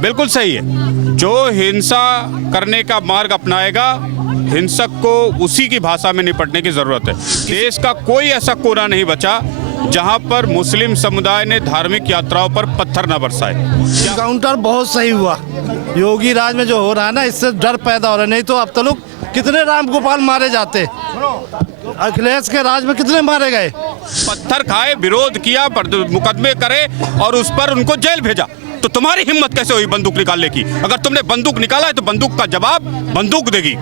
बिल्कुल सही है। जो हिंसा करने का मार्ग अपनाएगा, हिंसक को उसी की भाषा में निपटने की जरूरत है। देश का कोई ऐसा कोना नहीं बचा जहां पर मुस्लिम समुदाय ने धार्मिक यात्राओं पर पत्थर न बरसाए। एनकाउंटर बहुत सही हुआ। योगी राज में जो हो रहा है ना, इससे डर पैदा हो रहा है। नहीं तो अब तो लोग कितने राम गोपाल मारे जाते, अखिलेश के राज में कितने मारे गए। पत्थर खाए, विरोध किया, मुकदमे करे और उस पर उनको जेल भेजा। तो तुम्हारी हिम्मत कैसे हुई बंदूक निकालने की? अगर तुमने बंदूक निकाला है तो बंदूक का जवाब बंदूक देगी।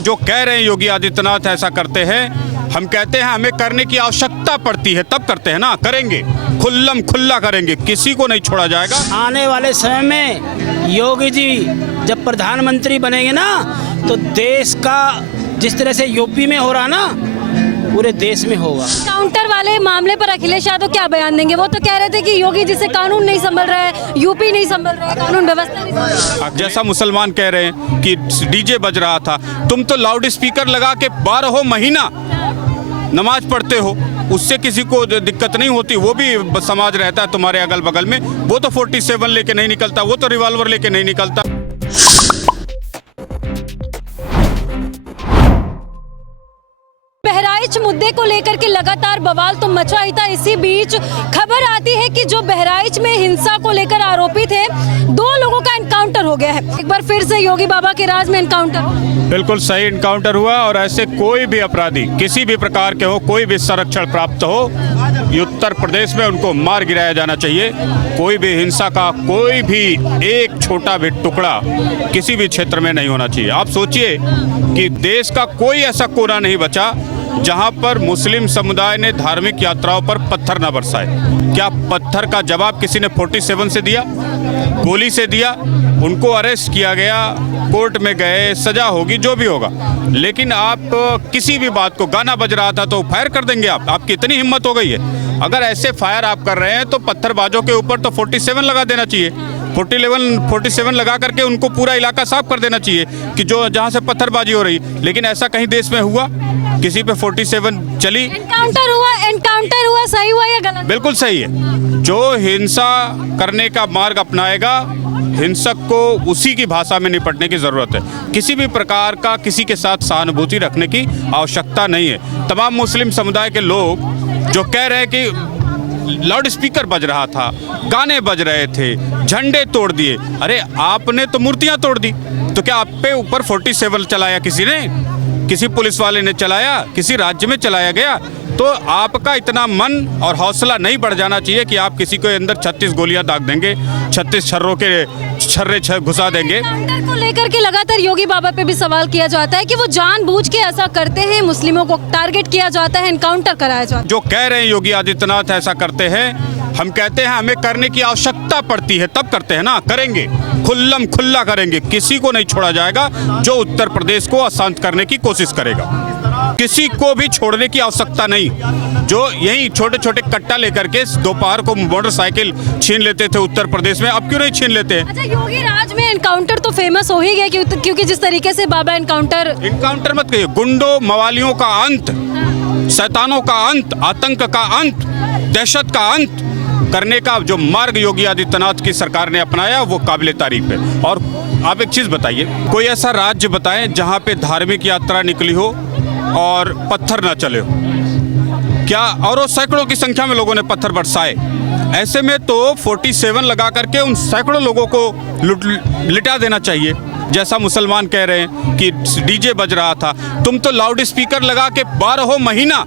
जो कह रहे हैं योगी आदित्यनाथ ऐसा करते हैं, हम कहते हैं हमें करने की आवश्यकता पड़ती है तब करते हैं ना, करेंगे, खुल्लम खुल्ला करेंगे, किसी को नहीं छोड़ा जाएगा। आने वाले समय में योगी जी जब प्रधानमंत्री बनेंगे ना, तो देश का जिस तरह से यूपी में हो रहा ना, पूरे देश में होगा। काउंटर वाले मामले पर अखिलेश यादव क्या बयान देंगे? वो तो कह रहे थे कि योगी जी से कानून नहीं संभल रहा है, यूपी नहीं संभल रहा है, कानून व्यवस्था नहीं संभल रहा है। जैसा मुसलमान कह रहे हैं कि डीजे बज रहा था, तुम तो लाउड स्पीकर लगा के 12 महीना नमाज पढ़ते हो, उससे किसी को दिक्कत नहीं होती। वो भी समाज रहता है तुम्हारे अगल बगल में, वो तो 47 लेके नहीं निकलता, वो तो रिवॉल्वर लेके नहीं निकलता। बहराइच मुद्दे को लेकर के लगातार बवाल तो मचा ही था। इसी बीच खबर आती है कि जो बहराइच में हिंसा को लेकर आरोपित है, 2 लोगों का एनकाउंटर हो गया है। एक बार फिर से योगी बाबा के राज में एनकाउंटर। बिल्कुल सही एनकाउंटर हुआ और ऐसे कोई भी अपराधी किसी भी प्रकार के हो, कोई भी संरक्षण प्राप्त हो, ये उत्तर प्रदेश में उनको मार गिराया जाना चाहिए। कोई भी हिंसा का कोई भी एक छोटा भी टुकड़ा किसी भी क्षेत्र में नहीं होना चाहिए। आप सोचिए कि देश का कोई ऐसा कोना नहीं बचा जहां पर मुस्लिम समुदाय ने धार्मिक यात्राओं पर पत्थर न बरसाए। क्या पत्थर का जवाब किसी ने 47 से दिया, गोली से दिया? उनको अरेस्ट किया गया, कोर्ट में गए, सजा होगी, जो भी होगा। लेकिन आप किसी भी बात को, गाना बज रहा था तो फायर कर देंगे आप? आपकी इतनी हिम्मत हो गई है? अगर ऐसे फायर आप कर रहे हैं तो पत्थरबाजों के ऊपर तो 47 लगा देना चाहिए। 47 लगा करके उनको पूरा इलाका साफ कर देना चाहिए कि जो जहां से पत्थरबाजी हो रही। लेकिन ऐसा कहीं देश में हुआ? किसी पे 47 चली? एनकाउंटर हुआ, सही हुआ या गलत? बिल्कुल सही है। जो हिंसा करने का मार्ग अपनाएगा, हिंसक को उसी की भाषा में निपटने की जरूरत है। किसी भी प्रकार का किसी के साथ सहानुभूति रखने की आवश्यकता नहीं है। तमाम मुस्लिम समुदाय के लोग जो कह रहे हैं कि लाउड स्पीकर बज रहा था, गाने बज रहे थे, झंडे तोड़ दिए, अरे आपने तो मूर्तियां तोड़ दी। तो क्या आप पे ऊपर 47 चलाया किसी ने? किसी पुलिस वाले ने चलाया? किसी राज्य में चलाया गया? तो आपका इतना मन और हौसला नहीं बढ़ जाना चाहिए कि आप किसी के अंदर 36 गोलियां दाग देंगे, 36 छर्रों के छर्रे घुसा देंगे। एनकाउंटर को लेकर के लगातार योगी बाबा पे भी सवाल किया जाता है कि वो जानबूझ के ऐसा करते हैं, मुस्लिमों को टारगेट किया जाता है, एनकाउंटर कराया जाता है। जो कह रहे हैं योगी आदित्यनाथ ऐसा करते हैं, हम कहते हैं हमें करने की आवश्यकता पड़ती है तब करते हैं ना, करेंगे, खुल्लम खुल्ला करेंगे, किसी को नहीं छोड़ा जाएगा जो उत्तर प्रदेश को अशांत करने की कोशिश करेगा। किसी को भी छोड़ने की आवश्यकता नहीं। जो यही छोटे छोटे कट्टा लेकर के दोपहर को मोटरसाइकिल छीन लेते थे उत्तर प्रदेश में, अब क्यों नहीं छीन लेते? अच्छा, योगी राज में एनकाउंटर तो फेमस हो ही गया क्योंकि जिस तरीके से बाबा एनकाउंटर मत कहिए, गुंडों मवालियों का अंत, शैतानों का अंत, आतंक का अंत, दहशत का अंत करने का जो मार्ग योगी आदित्यनाथ की सरकार ने अपनाया वो काबिले तारीफ है। और आप एक चीज बताइए, कोई ऐसा राज्य बताएं जहां पे धार्मिक यात्रा निकली हो और पत्थर ना चले हो? क्या? और वो सैकड़ों की संख्या में लोगों ने पत्थर बरसाए। ऐसे में तो 47 लगा करके उन सैकड़ों लोगों को लिटा देना चाहिए। जैसा मुसलमान कह रहे हैं कि डीजे बज रहा था, तुम तो लाउड स्पीकर लगा के 12 महीना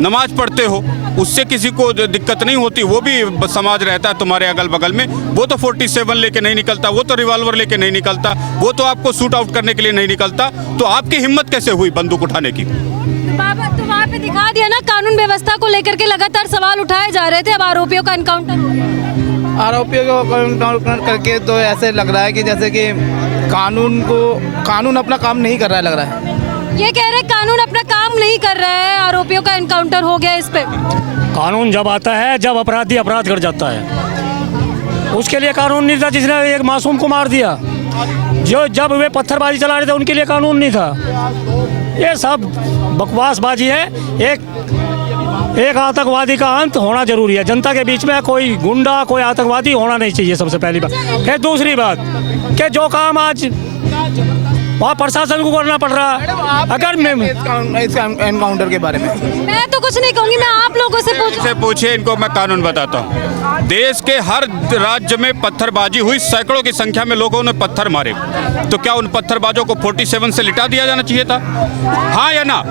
नमाज पढ़ते हो, उससे किसी को दिक्कत नहीं होती। वो भी समाज रहता है तुम्हारे अगल बगल में, वो तो 47 लेके नहीं निकलता, वो तो रिवॉल्वर लेके नहीं निकलता, वो तो आपको शूट आउट करने के लिए नहीं निकलता। तो आपकी हिम्मत कैसे हुई बंदूक उठाने की? बाबा तो वहाँ पे दिखा दिया ना, कानून व्यवस्था को लेकर के लगातार सवाल उठाए जा रहे थे। अब आरोपियों का एनकाउंटर हो गया। आरोपियों को एनकाउंटर करके तो ऐसे लग रहा है कि जैसे कि कानून अपना काम नहीं कर रहा है, लग रहा है। ये कह रहे कानून अपना काम नहीं कर रहा है, आरोपियों का एनकाउंटर हो गया इस पे। कानून जब आता है जब अपराधी अपराध कर जाता है, उसके लिए कानून नहीं था। जिसने एक मासूम को मार दिया, जो जब वे पत्थरबाजी चला रहे थे उनके लिए कानून नहीं था। ये सब बकवासबाजी है। एक आतंकवादी का अंत होना जरूरी है। जनता के बीच में कोई गुंडा, कोई आतंकवादी होना नहीं चाहिए, सबसे पहली बात। फिर दूसरी बात कि जो काम आज वहाँ प्रशासन को करना पड़ रहा है, अगर मैं इस एनकाउंटर के बारे में मैं तो कुछ नहीं कहूंगी, मैं आप लोगों से पूछूं। से पूछिए, इनको मैं कानून बताता हूँ। देश के हर राज्य में पत्थरबाजी हुई, सैकड़ों की संख्या में लोगों ने पत्थर मारे, तो क्या उन पत्थरबाजों को 47 से लिटा दिया जाना चाहिए था? हाँ या ना?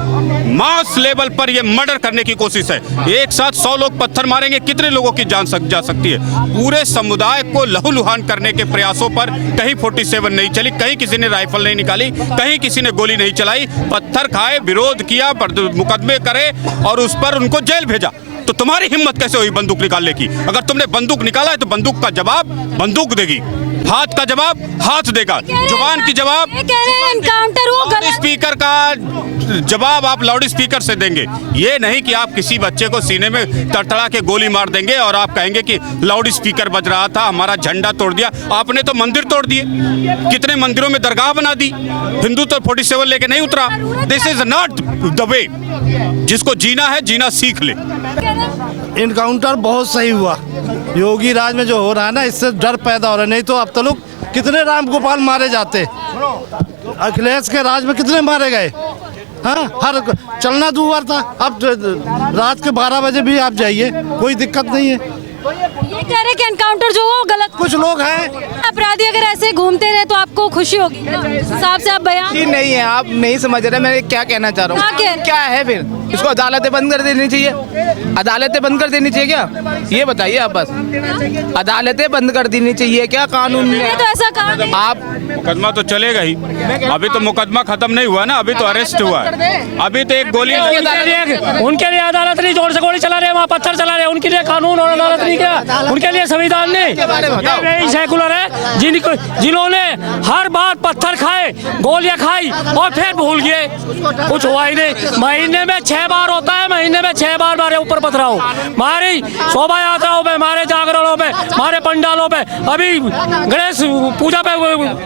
मास लेवल पर यह मर्डर करने की कोशिश है। एक साथ 100 लोग पत्थर मारेंगे, कितने लोगों की जान जा सकती है? पूरे समुदाय को लहूलुहान करने के प्रयासों पर कहीं 47 नहीं चली, कहीं किसी ने राइफल नहीं निकाली, कहीं किसी ने गोली नहीं चलाई। पत्थर खाए, विरोध किया, मुकदमे करे और उस पर उनको जेल भेजा। तो तुम्हारी हिम्मत कैसे हुई बंदूक निकालने की? अगर तुमने बंदूक निकाला है तो बंदूक का जवाब बंदूक देगी, हाथ का जवाब हाथ देगा, जुबान की जवाब ये कह रहे हैं एनकाउंटर वो गलत। स्पीकर का जवाब आप लाउड स्पीकर से देंगे। ये नहीं कि आप किसी बच्चे को सीने में तड़तड़ा के गोली मार देंगे और आप कहेंगे कि लाउड स्पीकर बज रहा था, हमारा झंडा तोड़ दिया। आपने तो मंदिर तोड़ दिए, कितने मंदिरों में दरगाह बना दी। हिंदू तो 47 लेके नहीं उतरा। This is not the way. जिसको जीना है, जीना सीख ले। इनकाउंटर बहुत सही हुआ। योगी राज में जो हो रहा है ना, इससे डर पैदा हो रहा है। नहीं तो अब तो लोग कितने राम गोपाल मारे जाते, अखिलेश के राज में कितने मारे गए। हाँ, हर चलना दूर था। अब रात के 12 बजे भी आप जाइए, कोई दिक्कत नहीं है। ये कह रहे हैं कि एनकाउंटर जो हो गलत। कुछ लोग हैं, अपराधी अगर ऐसे घूमते रहे तो आपको खुशी होगी ना? हिसाब से आप बयान जी नहीं है, आप नहीं समझ रहे मैं क्या कहना चाह रहा क्या हूँ। क्या है फिर? इसको अदालतें बंद कर देनी चाहिए। अदालतें बंद कर देनी चाहिए क्या? ये बताइए आप बस। अदालतें बंद कर देनी चाहिए क्या? कानून ये तो ऐसा कहा नहीं। आप मुकदमा तो चलेगा ही। अभी तो मुकदमा खत्म नहीं हुआ ना, अभी तो अरेस्ट हुआ है। अभी तो एक गोली उनके लिए अदालत नहीं, जोर से गोली चला रहे, वहाँ पत्थर चला रहे, उनके लिए कानून और अदालत नहीं, क्या उनके लिए संविधान नहीं? यही सेकुलर है जिन्होंने हर बार पत्थर खाए, गोलियां खाई और फिर भूल गए, कुछ हुआ ही नहीं। महीने में 6 बार होता है, महीने में 6 बार मारे ऊपर पथराव, मारी शोभा यात्राओं में, मारे जागरणों में, मारे पंडालों में, अभी गणेश पूजा पे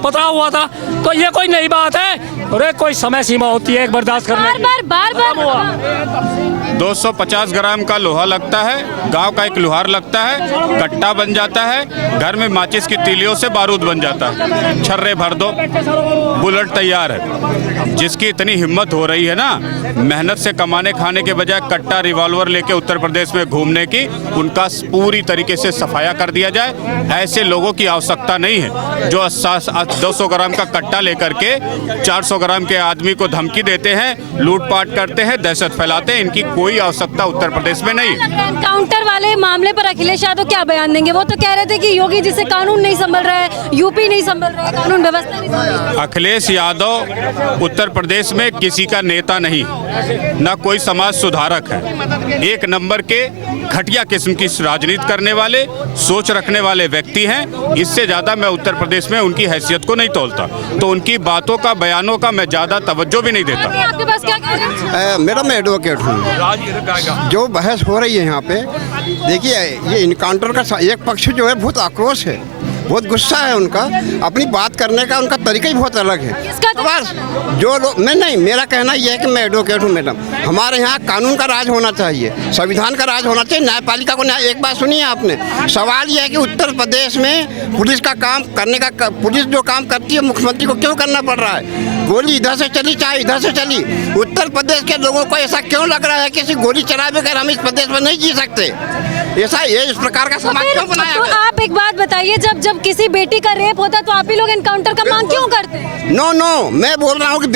पथराव हुआ था। तो ये कोई नई बात है? अरे कोई समय सीमा होती है एक बर्दाश्त करने की। बार 250 ग्राम का लोहा लगता है, गांव का एक लोहार लगता है, कट्टा बन जाता है, घर में माचिस की तीलियों से बारूद बन जाता है, छर्रे भर दो, बुलेट तैयार है। जिसकी इतनी हिम्मत हो रही है ना, मेहनत से कमाने खाने के बजाय कट्टा रिवॉल्वर लेके उत्तर प्रदेश में घूमने की, उनका पूरी तरीके से सफाया कर दिया जाए। ऐसे लोगों की आवश्यकता नहीं है जो 200 ग्राम का कट्टा लेकर के 400 ग्राम के आदमी को धमकी देते हैं, लूटपाट करते हैं, दहशत फैलाते हैं। इनकी कोई आवश्यकता उत्तर प्रदेश में नहीं। एनकाउंटर वाले मामले पर अखिलेश यादव क्या बयान देंगे? वो तो कह रहे थे कि योगी जी से कानून नहीं संभल रहा है, यूपी नहीं संभल रहा है, कानून व्यवस्था नहीं संभल रहा है। अखिलेश यादव उत्तर प्रदेश में किसी का नेता नहीं, ना कोई समाज सुधारक है। एक नंबर के घटिया किस्म की राजनीति करने वाले, सोच रखने वाले व्यक्ति हैं। इससे ज्यादा मैं उत्तर प्रदेश में उनकी हैसियत को नहीं तोलता, तो उनकी बातों का, बयानों का मैं ज्यादा तवज्जो भी नहीं देता। आपके पास क्या कह रहे हैं? मैडम मैं एडवोकेट हूँ। जो बहस हो रही है यहाँ पे, देखिए ये इनकाउंटर का एक पक्ष जो है बहुत आक्रोश है, बहुत गुस्सा है उनका, अपनी बात करने का उनका तरीका ही बहुत अलग है। बस जो लोग, मैं नहीं, मेरा कहना यह है कि मैं एडवोकेट हूँ मैडम, हमारे यहाँ कानून का राज होना चाहिए, संविधान का राज होना चाहिए, न्यायपालिका को न्याय। एक बात सुनिए आपने, सवाल यह है कि उत्तर प्रदेश में पुलिस का काम करने का, पुलिस जो काम करती है मुख्यमंत्री को क्यों करना पड़ रहा है? गोली इधर से चली चाहे इधर से चली, उत्तर प्रदेश के लोगों को ऐसा क्यों लग रहा है कि किसी गोली चलाए बगैर हम इस प्रदेश में नहीं जी सकते? ऐसा ये इस प्रकार का समाज क्यों बनाया? तो आप एक बात बताइए, जब किसी बेटी का रेप होता है तो आप ही लोग एनकाउंटर का मांग क्यों करते हैं? नो, मैं बोल रहा हूँ कि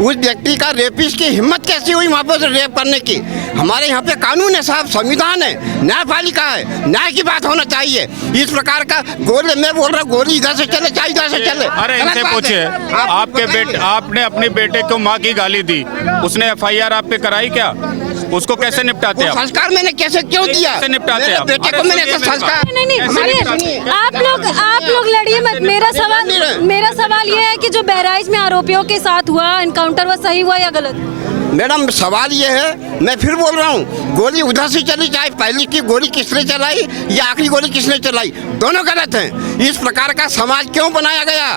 उस व्यक्ति का रेपिस्ट की हिम्मत कैसी हुई वहाँ पर रेप करने की? हमारे यहाँ पे कानून है साहब, संविधान है, न्यायपालिका है, न्याय की बात होना चाहिए। इस प्रकार का गोली, मैं बोल रहा हूँ गोली इधर से चले चाहे इधर से चले। अरे इनसे पूछिए, आपके बेटे, आपने अपने बेटे को माँ की गाली दी, उसने FIR आप पे कराई क्या? उसको कैसे निपटाते हैं? संस्कार मैंने कैसे क्यों दिया? कैसे निपटाते हैं? बेटे को मैंने संस्कार नहीं, सुनिए, आप लोग लड़िए मत। मेरा सवाल ये है कि जो बहराइच में आरोपियों के साथ हुआ एनकाउंटर, वो सही हुआ या गलत? मैडम सवाल ये है, मैं फिर बोल रहा हूँ, गोली उधर से चली चाहे पहली की गोली किसने चलाई या आखिरी गोली किसने चलाई, दोनों गलत हैं। इस प्रकार का समाज क्यों बनाया गया?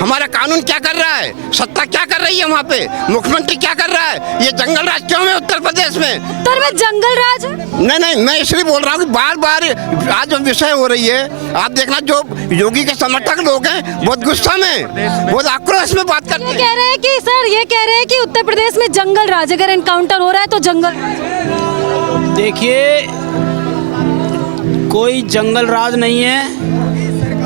हमारा कानून क्या कर रहा है, सत्ता क्या कर रही है वहाँ पे, मुख्यमंत्री क्या कर रहा है, ये जंगल राज क्यों है उत्तर प्रदेश में? उत्तर में जंगल राज है? नहीं, मैं इसलिए बोल रहा हूँ कि बार बार आज जो विषय हो रही है, आप देखना जो योगी के समर्थक लोग हैं बहुत गुस्सा में, बहुत आक्रोश में बात करते ये हैं। कह रहे हैं कि सर, ये कह रहे हैं कि उत्तर प्रदेश में जंगल राज, अगर एनकाउंटर हो रहा है तो जंगल राज। देखिए, कोई जंगल राज नहीं है,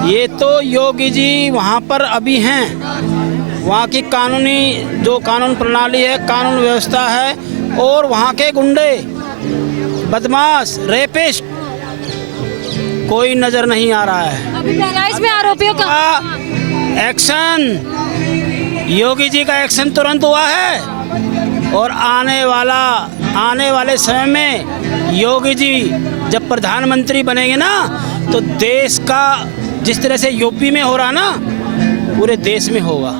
ये तो योगी जी वहाँ पर अभी हैं। वहाँ की कानूनी जो कानून प्रणाली है, कानून व्यवस्था है, और वहाँ के गुंडे, बदमाश, रेपिस्ट कोई नज़र नहीं आ रहा है। अभी बहराइच में आरोपियों का एक्शन, योगी जी का एक्शन तुरंत हुआ है, और आने वाले समय में योगी जी जब प्रधानमंत्री बनेंगे ना, तो देश का जिस तरह से यूपी में हो रहा ना, पूरे देश में होगा।